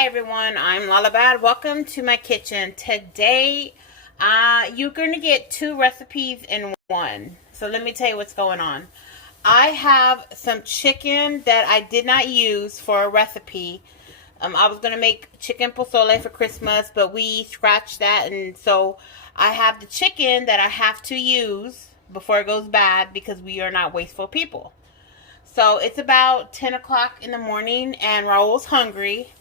Hi everyone, I'm LalaBad. Welcome to my kitchen. Today, you're going to get 2 recipes in one. So let me tell you what's going on. I have some chicken that I did not use for a recipe. I was going to make chicken pozole for Christmas, but we scratched that, and so I have the chicken that I have to use before it goes bad because we are not wasteful people. So it's about 10 o'clock in the morning, and Raul's hungry.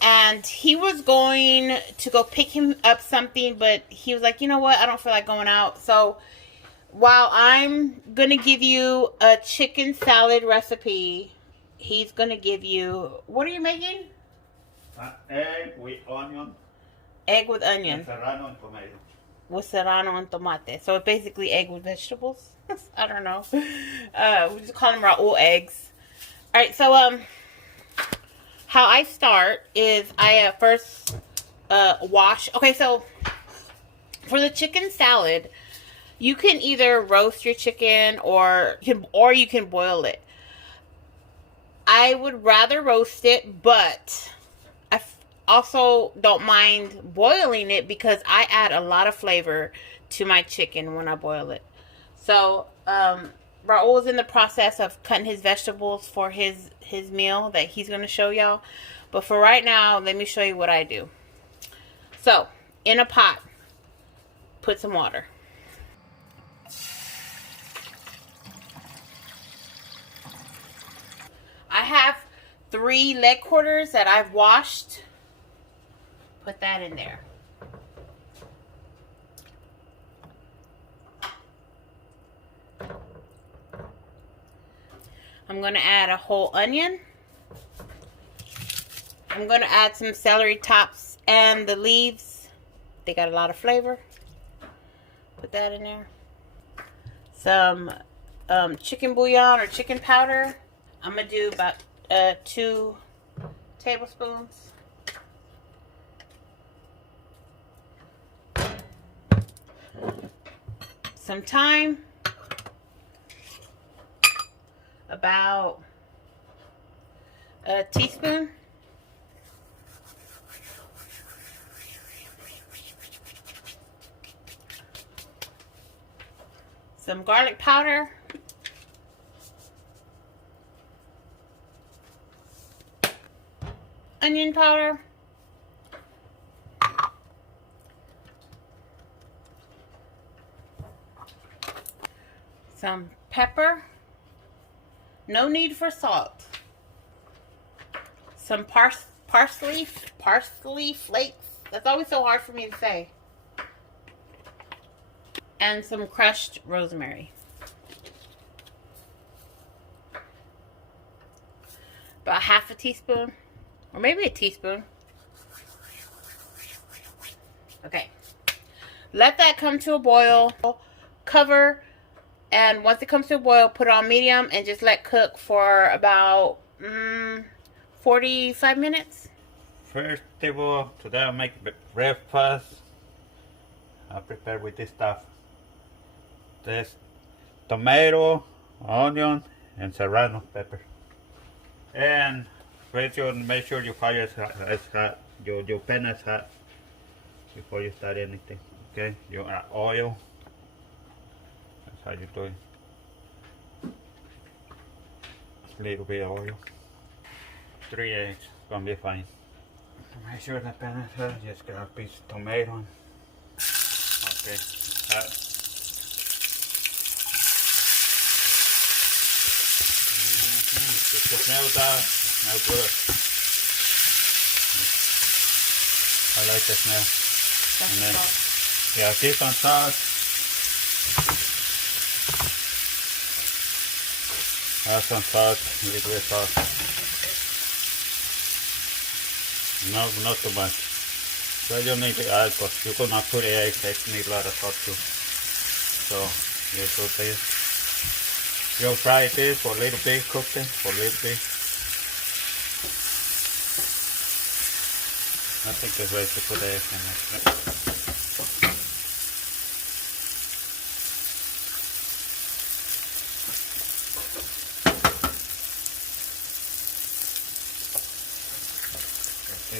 And he was going to go pick him up something, but he was like, you know what? I don't feel like going out. So while I'm going to give you a chicken salad recipe, he's going to give you... What are you making? Egg with onion. Egg with onion. Serrano and tomato. With serrano and tomate. So it's basically egg with vegetables. I don't know. We just call them Raul eggs. Alright, so how I start is I first wash. Okay, so for the chicken salad, you can either roast your chicken or you can boil it. I would rather roast it, but I also don't mind boiling it because I add a lot of flavor to my chicken when I boil it. So Raul is in the process of cutting his vegetables for his meal that he's going to show y'all. But for right now, let me show you what I do. So, in a pot, put some water. I have 3 leg quarters that I've washed. Put that in there. I'm going to add a whole onion. I'm going to add some celery tops and the leaves. They got a lot of flavor. Put that in there. Some chicken bouillon or chicken powder. I'm going to do about 2 tablespoons. Some thyme. About a teaspoon. Some garlic powder. Onion powder. Some pepper. No need for salt. Some parsley flakes. That's always so hard for me to say. And some crushed rosemary. About half a teaspoon. Or maybe a teaspoon. Okay. Let that come to a boil. Cover. And once it comes to a boil, put it on medium and just let cook for about 45 minutes. First of all, today I'll make breakfast. I'll prepare with this stuff. This tomato, onion, and serrano pepper. And first you make sure your fire is hot, your pan is hot before you start anything. Okay, you add oil. That's how you do it. A little bit of oil. 3 eggs, gonna be fine. To make sure the pan is hot, just grab a piece of tomato. Okay, hot. The smell that smells good. I like the smell. And then, yeah, keep on salt. Add some salt, a little bit of salt. No, not too much. So you need to add because you cannot put eggs, eggs need a lot of salt too. So you put this. You'll fry this for a little bit, cook it for a little bit. I think it's ready to put eggs in it. You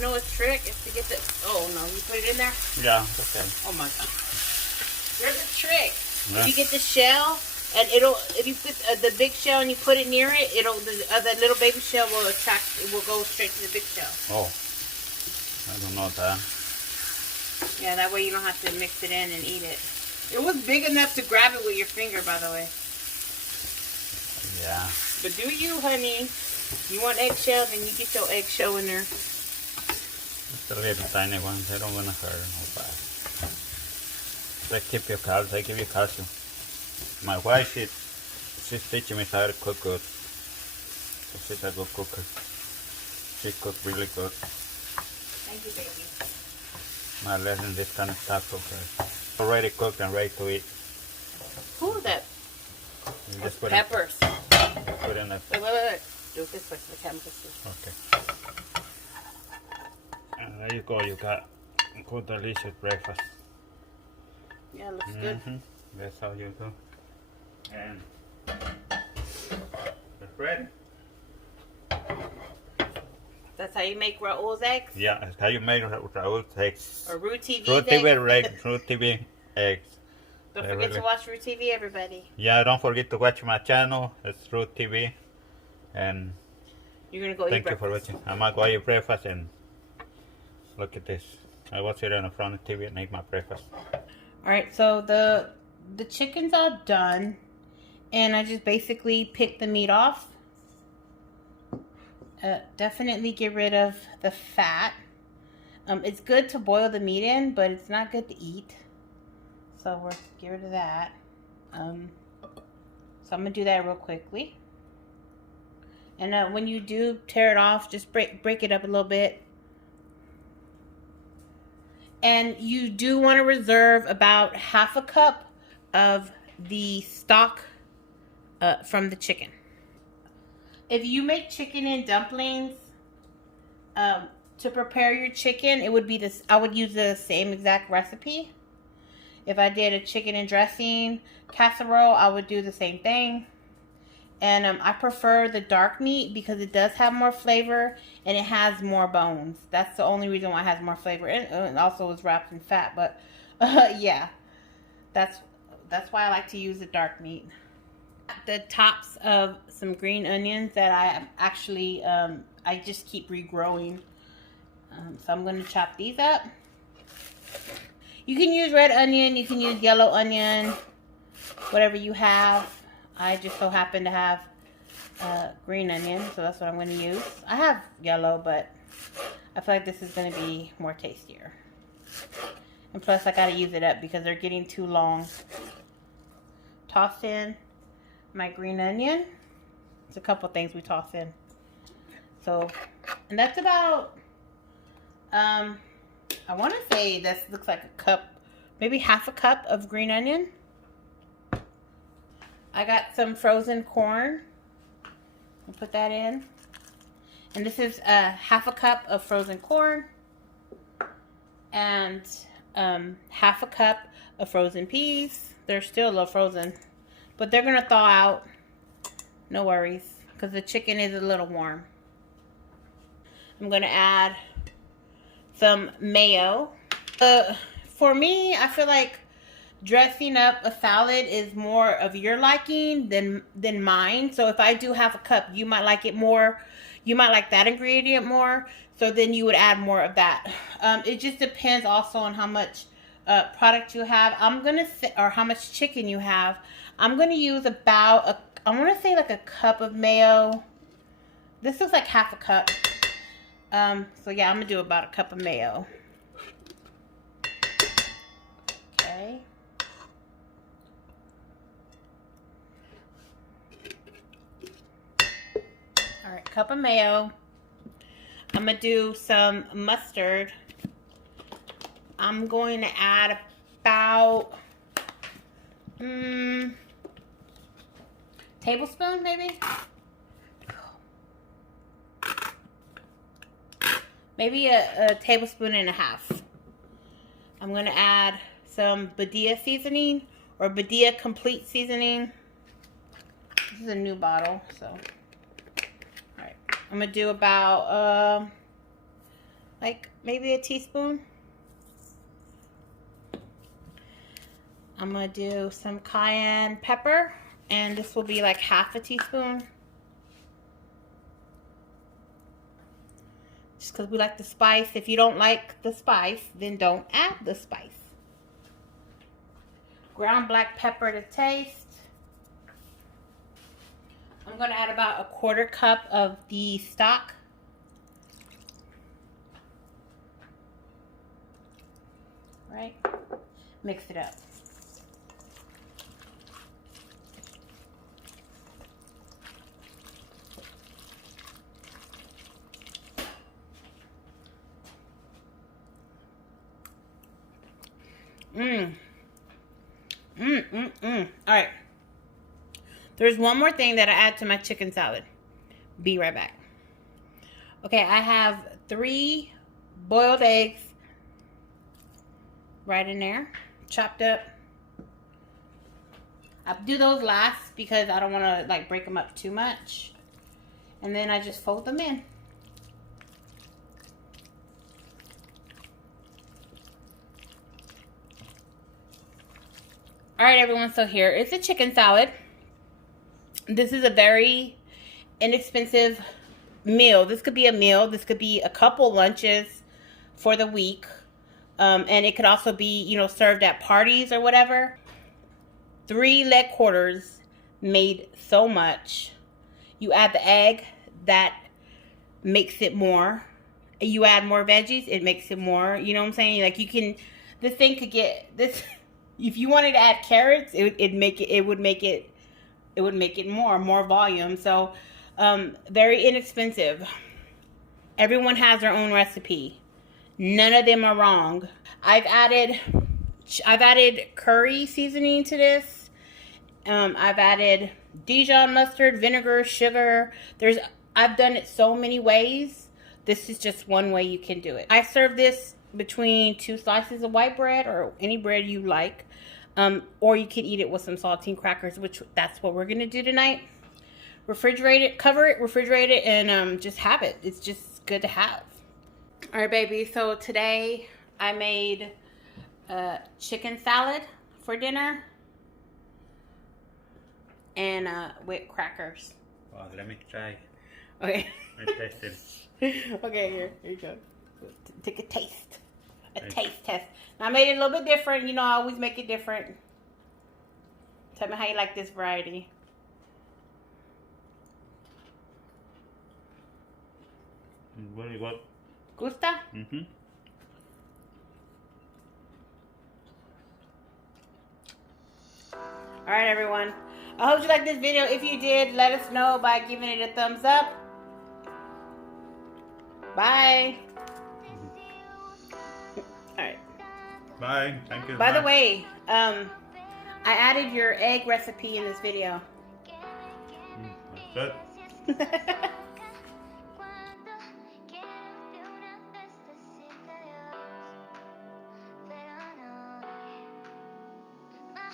know a trick is to get the, oh no, you put it in there? Yeah, okay. Oh my god. There's a trick. Yeah. If you get the shell, and it'll, if you put the big shell and you put it near it, it'll, the little baby shell will attract, it will go straight to the big shell. Oh, I don't know that. Yeah, that way you don't have to mix it in and eat it. It was big enough to grab it with your finger, by the way. Yeah. But do you, honey? You want eggshell, then you get your eggshell in there. Just a little tiny ones, they don't want to hurt no bad. They keep your calcium, they give you calcium. My wife, she's teaching me how to cook good. So she's a good cooker. She cooks really good. Thank you, baby. My lesson, this kind of stuff cooker. Already cooked and ready to eat. Who is that? You just put Peppers. Put in the... Wait. Do it this way so the camera can see. Okay. And there you go, you got good delicious breakfast. Yeah, it looks good. That's how you do. And it's ready. That's how you make Raul's eggs? Yeah, that's how you make Raul's eggs. Or Roo Tv Roo eggs? TV, Roo TV eggs. Don't forget to watch Roo TV, everybody. Yeah, don't forget to watch my channel. It's Roo TV. And you're going to go eat breakfast. Thank you for watching. I'm going to go eat breakfast and look at this. I was here in front of the TV and eat my breakfast. Alright, so the chicken's all done. And I just basically picked the meat off. Definitely get rid of the fat. It's good to boil the meat in, but it's not good to eat. So we're get rid of that. So I'm going to do that real quickly. And when you do tear it off, just break it up a little bit. And you do want to reserve about half a cup of the stock from the chicken. If you make chicken in dumplings, to prepare your chicken, it would be this. I would use the same exact recipe. If I did a chicken and dressing casserole, I would do the same thing. And I prefer the dark meat because it does have more flavor and it has more bones. That's the only reason why it has more flavor. And also is wrapped in fat. But yeah, that's why I like to use the dark meat. The tops of some green onions that I actually, I just keep regrowing. So I'm going to chop these up. You can use red onion, you can use yellow onion, whatever you have. I just so happen to have green onion, so that's what I'm going to use. I have yellow, but I feel like this is going to be more tastier. And plus, I got to use it up because they're getting too long. Toss in my green onion. It's a couple things we toss in. So, and that's about, I want to say this looks like a cup, maybe half a cup of green onion. I got some frozen corn. I'll put that in. And this is half a cup of frozen corn. And half a cup of frozen peas. They're still a little frozen. But they're going to thaw out. No worries. Because the chicken is a little warm. I'm going to add some mayo. For me, I feel like dressing up a salad is more of your liking than mine. So if I do half a cup, you might like it more. You might like that ingredient more. So then you would add more of that. It just depends also on how much product you have. I'm going to say, or how much chicken you have. I'm going to use about, I want to say like a cup of mayo. This looks like half a cup. So yeah, I'm going to do about a cup of mayo. Okay. All right, cup of mayo. I'm going to do some mustard. I'm going to add about tablespoon maybe. maybe a tablespoon and a half. I'm going to add some Badia seasoning or Badia complete seasoning. This is a new bottle, so. Alright. I'm going to do about, like maybe a teaspoon. I'm going to do some cayenne pepper, and this will be like half a teaspoon. Just because we like the spice. If you don't like the spice, then don't add the spice. Ground black pepper to taste. I'm going to add about a 1/4 cup of the stock. Right? Mix it up. All right. There's one more thing that I add to my chicken salad. Be right back. Okay, I have 3 boiled eggs right in there, chopped up. I do those last because I don't want to like break them up too much. And then I just fold them in. All right, everyone, so here is the chicken salad. This is a very inexpensive meal. This could be a meal. This could be a couple lunches for the week. And it could also be, you know, served at parties or whatever. 3 leg quarters made so much. You add the egg, that makes it more. You add more veggies, it makes it more. You know what I'm saying? Like you can, this thing could get this. If you wanted to add carrots, it would make it more volume. So, very inexpensive. Everyone has their own recipe. None of them are wrong. I've added curry seasoning to this. I've added Dijon mustard, vinegar, sugar. I've done it so many ways. This is just one way you can do it. I serve this between 2 slices of white bread or any bread you like. Or you can eat it with some saltine crackers, which that's what we're going to do tonight. Refrigerate it, cover it, refrigerate it, and just have it. It's just good to have. All right, baby. So today I made chicken salad for dinner and with crackers. Well, let me try. Okay. I taste it. Okay, here you go. Take a taste. Taste test. Now, I made it a little bit different. You know, I always make it different. Tell me how you like this variety. Very good. Gusta? Mm-hmm. Alright, everyone. I hope you liked this video. If you did, let us know by giving it a thumbs up. Bye. Alright. Bye. Thank you. By the way, I added your egg recipe in this video. That's good.